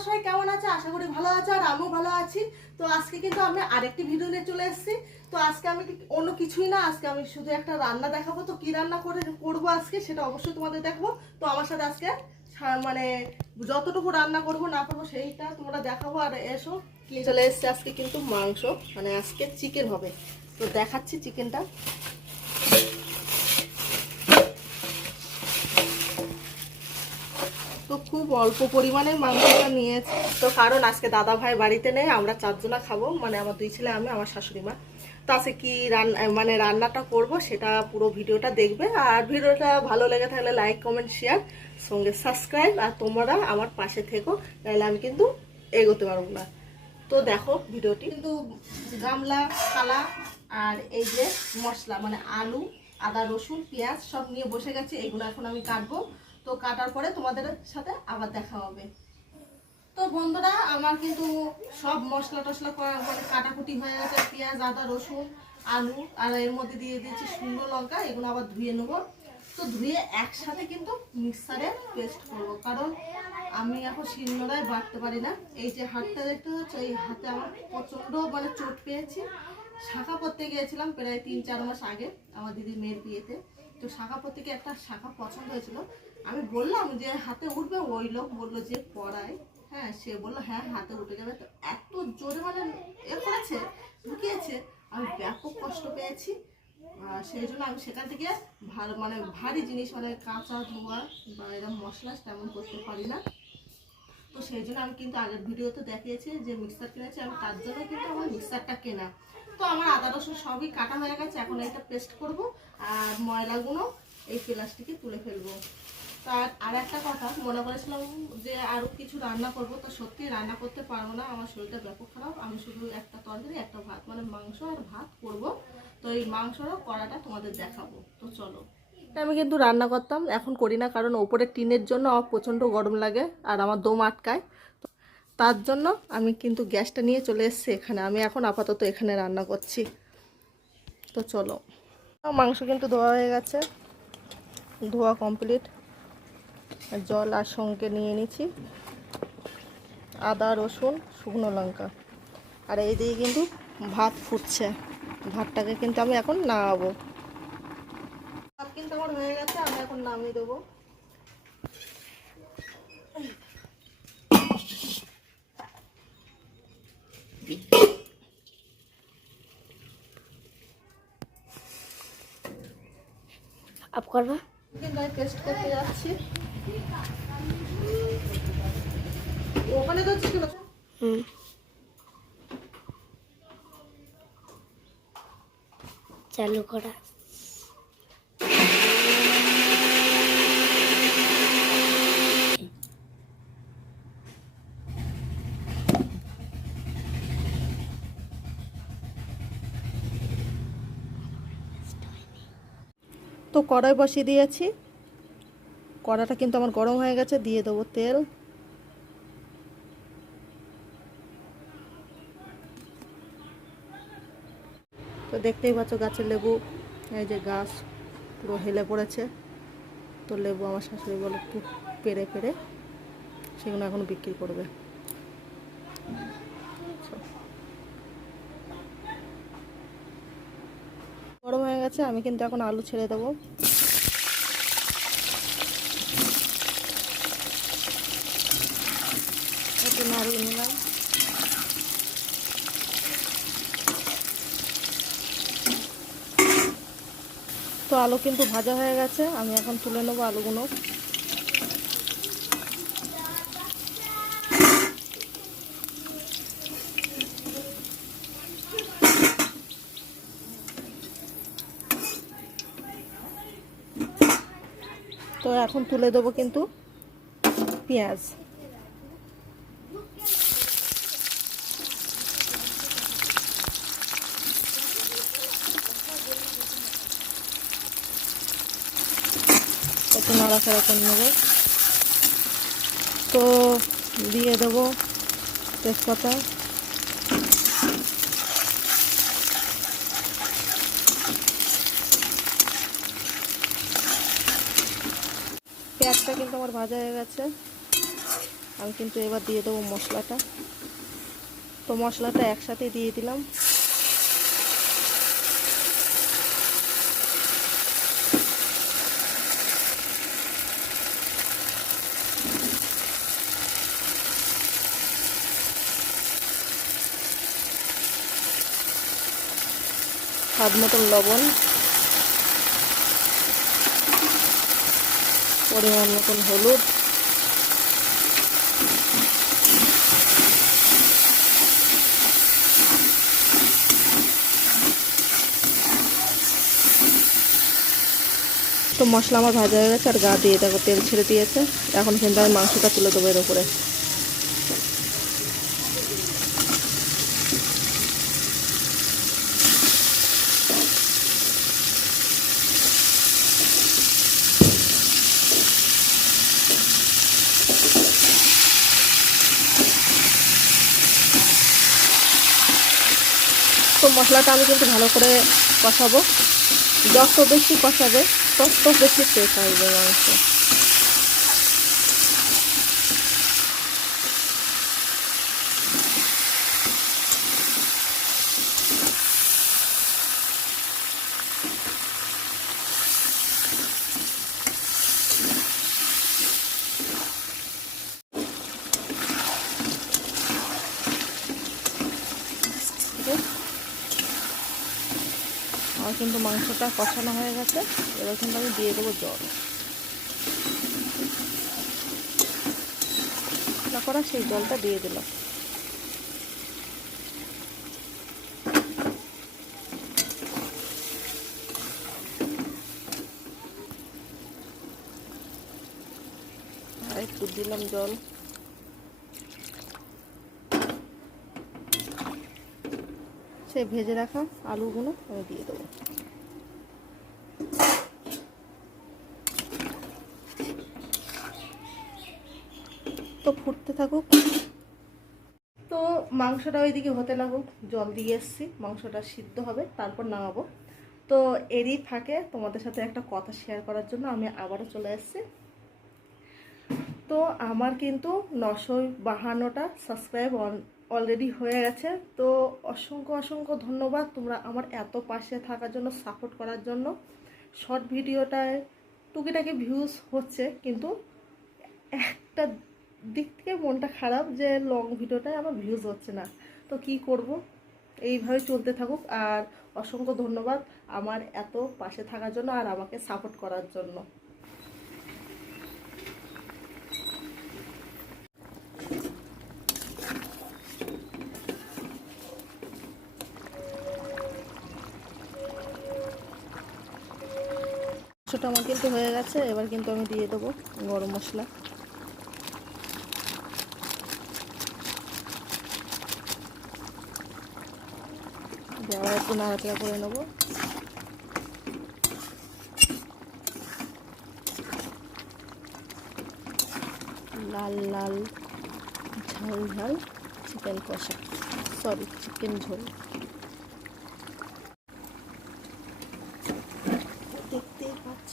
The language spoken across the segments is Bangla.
তোমরা সবাই কেমন আছো? আশা করি ভালো আছো আর আমিও ভালো আছি। তো আজকে কিন্তু আমি আরেকটি ভিডিও নিয়ে চলে এসেছি। তো আজকে আমি অন্য কিছুই না, আজকে আমি শুধু একটা রান্না দেখাবো। তো কি রান্না করবো আজকে সেটা অবশ্যই তোমাদের দেখাবো। তো আমার সাথে আজকে মানে যতটুকু রান্না করবো না করবো সেইটা তোমরা দেখাবো। আর এসো চলে এসছে আজকে কিন্তু মাংস, মানে আজকে চিকেন হবে। তো দেখাচ্ছি চিকেনটা। তো খুব অল্প পরিমাণে মাংসটা নিয়েছি, তো কারণ আজকে দাদা ভাই বাড়িতে নেই, আমরা চারজনা খাবো, মানে আমার দুই ছেলে, আমি, আমার শাশুড়ি মা। তো আজকে কি মানে রান্নাটা করব সেটা পুরো ভিডিওটা দেখবে। আর ভিডিওটা ভালো লেগে থাকলে লাইক কমেন্ট শেয়ার সঙ্গে সাবস্ক্রাইব, আর তোমরা আমার পাশে থেকো, নাহলে আমি কিন্তু এগোতে পারবো না। তো দেখো ভিডিওটি কিন্তু গামলা থালা আর এই যে মশলা মানে আলু আদা রসুন পেঁয়াজ সব নিয়ে বসে গেছে। এগুলো এখন আমি কাটবো। তো কাটার পরে তোমাদের সাথে আবার দেখা হবে। তো বন্ধুরা আমার কিন্তু সব মশলা টশলা মানে কাটাকুটি হয়ে গেছে। পেঁয়াজ আদা রসুন আলু আর এর মধ্যে দিয়ে দিয়েছি শুকনো লঙ্কা, এগুলো আবার ধুয়ে নেবো। তো ধুয়ে একসাথে কিন্তু মিক্সারে পেস্ট করবো, কারণ আমি এখন শিলনোড়ায় বাটতে পারি না। এই যে হাতটা দেখতে হচ্ছে, এই হাতে আমার প্রচণ্ড মানে চোট পেয়েছি। শাখা পরতে গিয়েছিলাম প্রায় 3-4 মাস আগে আমার দিদির মেয়ের বিয়েতে। তো শাখা পরতে গিয়ে একটা শাখা পছন্দ হয়েছিল, আমি বললাম যে হাতে উঠবে, ওই লোক বললো যে পড়ায়, হ্যাঁ সে বললো হ্যাঁ হাতে উঠে যাবে। তো এত জোরে মানে করেছে, ঢুকিয়েছে, আমি ব্যাপক কষ্ট পেয়েছি। সেই জন্য আমি সেখান থেকে ভালো মানে ভারী জিনিস মানে কাঁচা ধোয়া বা এরকম মশলা তেমন করতে পারি না। তো সেই জন্য আমি কিন্তু আগের ভিডিওতে দেখিয়েছি যে মিক্সার কিনেছি, আমি তার জন্য কিন্তু আমার মিক্সারটা কেনা। তো আমার আদা রসুন সবই কাটা হয়ে গেছে, এখন এটা পেস্ট করব আর ময়লাগুলো এই প্লাস্টিকে তুলে ফেলবো। তার আর একটা কথা মনে করেছিলাম যে আরও কিছু রান্না করব, তো সত্যি রান্না করতে পারবো না, আমার শরীরটা ব্যাপক খারাপ। আমি শুধু একটা তরকারি একটা ভাত মানে মাংস আর ভাত করব। তো এই মাংসরও কড়াটা তোমাদের দেখাবো। তো চলো, আমি কিন্তু রান্না করতাম, এখন করি না, কারণ ওপরে টিনের জন্য আমার প্রচণ্ড গরম লাগে আর আমার দম আটকায়। তার জন্য আমি কিন্তু গ্যাসটা নিয়ে চলে এসেছি এখানে। আমি এখন আপাতত এখানে রান্না করছি। তো চলো, মাংস কিন্তু ধোয়া হয়ে গেছে, ধোয়া কমপ্লিট। জল আর সঙ্গে নিয়ে নিচ্ছি আদা রসুন শুকনো লঙ্কা। আর এই দিয়ে কিন্তু ভাত ফুটছে, ভাতটাকে কিন্তু আমি এখন নামাবো। ভাত কিন্তু আমার হয়ে গেছে, আমি এখন নামিয়ে দেবো। আপ করবা কিন্তু আমি পেস্ট করতে যাচ্ছি। ওখানে তো চিকেন চালু করা। তো কড়াই বসিয়ে দিয়েছি, কড়াটা কিন্তু আমার গরম হয়ে গেছে, দিয়ে দেবো তেল। তো দেখতেই পাচ্ছ গাছের লেবু, এই যে গাছ পুরো হেলে পড়েছে। তো লেবু আমার শাশুড়ি বলে একটু পেরে পেরে সেগুলো এখন বিক্রি করবে। গরম হয়ে গেছে, আমি কিন্তু এখন আলু ছেড়ে দেবো। একটু নাড়িয়ে নিলাম। তো আলু কিন্তু ভাজা হয়ে গেছে, আমি এখন তুলে নেবো আলুগুলো। তো এখন তুলে দেবো কিন্তু পেঁয়াজ। একটু নাড়াচাড়া করে নেবো। তো দিয়ে দেবো তেজপাতা, পেঁয়াজটা কিন্তু আমার ভাজা হয়ে গেছে। আমি কিন্তু এবার দিয়ে দেবো মশলাটা। তো মশলাটা একসাথে দিয়ে দিলাম। স্বাদ মতন লবণ, পরিমাণ মতন হলুদ, তো মশলা আমার ভাজা হয়ে গেছে আর গা দিয়ে দেখো তেল ছেড়ে দিয়েছে। এখন কিন্তু আমি মাংসটা তুলে দেবো এর উপরে। তো মশলাটা আমি কিন্তু ভালো করে কষাবো। যত বেশি কষাবে তত বেশি টেস্ট আসবে মাংস। আমার কিন্তু মাংসটা কষানো হয়ে গেছে। এবার কিন্তু আমি দিয়ে দেবো জল। রান্না করা সেই জলটা দিয়ে দিলাম। আর একটু দিলাম জল। সেই ভেজে রাখা আলুগুলো আমি দিয়ে দেবো। তো ফুটতে থাকুক। তো মাংসটা ওইদিকে হতে লাগুক। জল দিয়ে এসছি, মাংসটা সিদ্ধ হবে, তারপর নামাবো। তো এরই ফাঁকে তোমাদের সাথে একটা কথা শেয়ার করার জন্য আমি আবারও চলে এসেছি। তো আমার কিন্তু 952টা সাবস্ক্রাইব অলরেডি হয়ে গেছে। তো অসংখ্য অসংখ্য ধন্যবাদ তোমরা আমার এত পাশে থাকার জন্য, সাপোর্ট করার জন্য। শর্ট ভিডিওটায় টুকিটাকি ভিউজ হচ্ছে, কিন্তু একটা দিক থেকে মনটা খারাপ যে লং ভিডিওটায় আমার ভিউজ হচ্ছে না। তো কি করব, এইভাবে চলতে থাকুক। আর অসংখ্য ধন্যবাদ আমার এত পাশে থাকার জন্য আর আমাকে সাপোর্ট করার জন্য। ছোটো আমার কিন্তু হয়ে গেছে। এবার কিন্তু আমি দিয়ে দেবো গরম মশলা। আবার একটু নাড়াচাড়া করে নেবো। লাল লাল ঝাল ঝাল চিকেন কষা, সরি চিকেন ঝোল। দেখতেই পাচ্ছ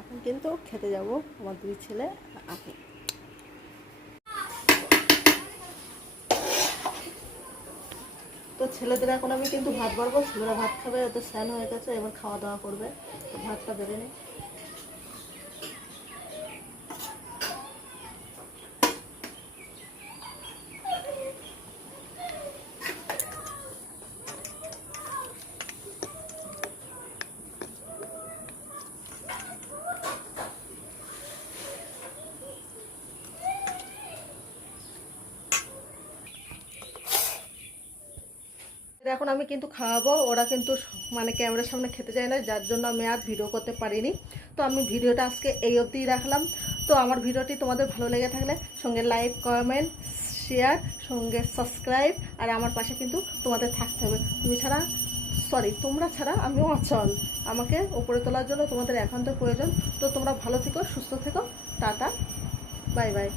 এখন কিন্তু খেতে যাব আমার দুই ছেলে আমি। তো ছেলেদের এখন আমি কিন্তু ভাত বাড়বো। ছেলেরা ভাত খাবে, ওদের স্নান হয়ে গেছে, এবার খাওয়া দাওয়া করবে। তো ভাতটা বেড়ে নিই। এখন আমি কিন্তু খাওয়াবো। ওরা কিন্তু মানে ক্যামেরার সামনে খেতে চায় না, যার জন্য আমি আর ভিডিও করতে পারিনি। তো আমি ভিডিওটা আজকে এই অবধিই রাখলাম। তো আমার ভিডিওটি তোমাদের ভালো লেগে থাকলে সঙ্গে লাইক, কমেন্ট, শেয়ার, সঙ্গে সাবস্ক্রাইব। আর আমার পাশে কিন্তু তোমাদের থাকতে হবে। তোমরা ছাড়া আমি অচল। আমাকে উপরে তোলার জন্য তোমাদের একান্ত প্রয়োজন। তো তোমরা ভালো থেকো, সুস্থ থেকো। টাটা। Bye bye.